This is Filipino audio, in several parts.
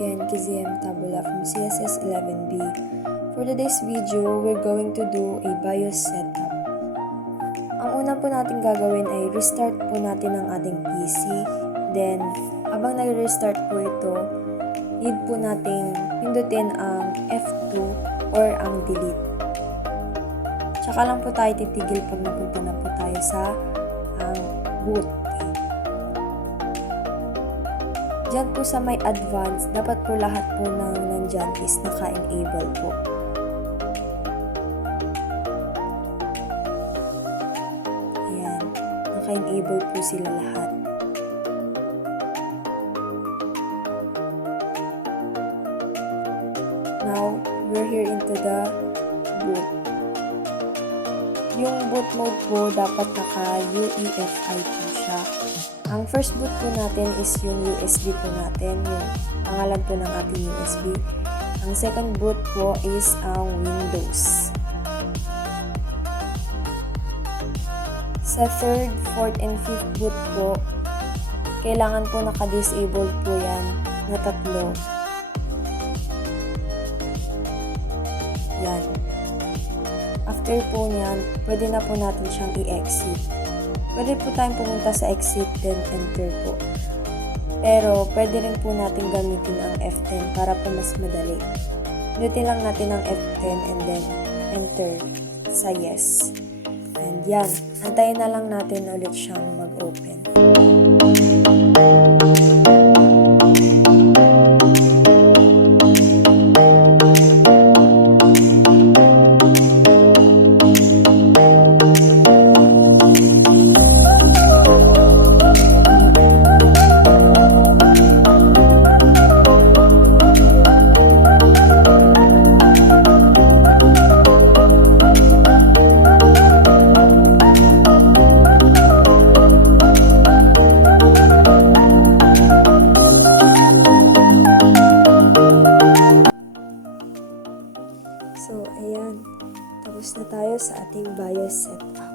Ken Kizem Tabula from CSS 11B. For today's video, we're going to do a BIOS setup. Ang una po natin gagawin ay restart po natin ang ating PC. Then, habang nag-restart po ito, need po nating pindutin ang F2 or ang delete. Tsaka lang po tayo titigil pag napunta na po tayo sa boot. Diyan po sa may advance, dapat po lahat po ng nandyan is naka-enable po. Ayan, naka-enable po sila lahat. Now, we're here into the boot. Yung boot mode po, dapat naka-UEFI po siya. Ang first boot po natin is yung USB po natin, yung pangalan po ng ating USB. Ang second boot po is ang Windows. Sa third, fourth, and fifth boot po, kailangan po naka-disabled po yan na tatlo. Yan. After po niyan, pwede na po natin siyang i-exit. Pwede po tayong pumunta sa exit, then enter po. Pero, pwede rin po natin gamitin ang F10 para po mas madali. Pinutin lang natin ang F10 and then enter sa yes. And yan, antayin na lang natin ulit siyang mag-open. So, ayan. Tapos na tayo sa ating BIOS setup.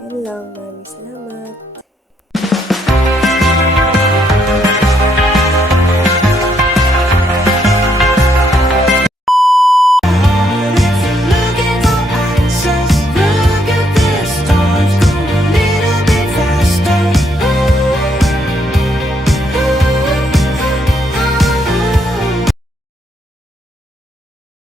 Yun lang. Maraming salamat.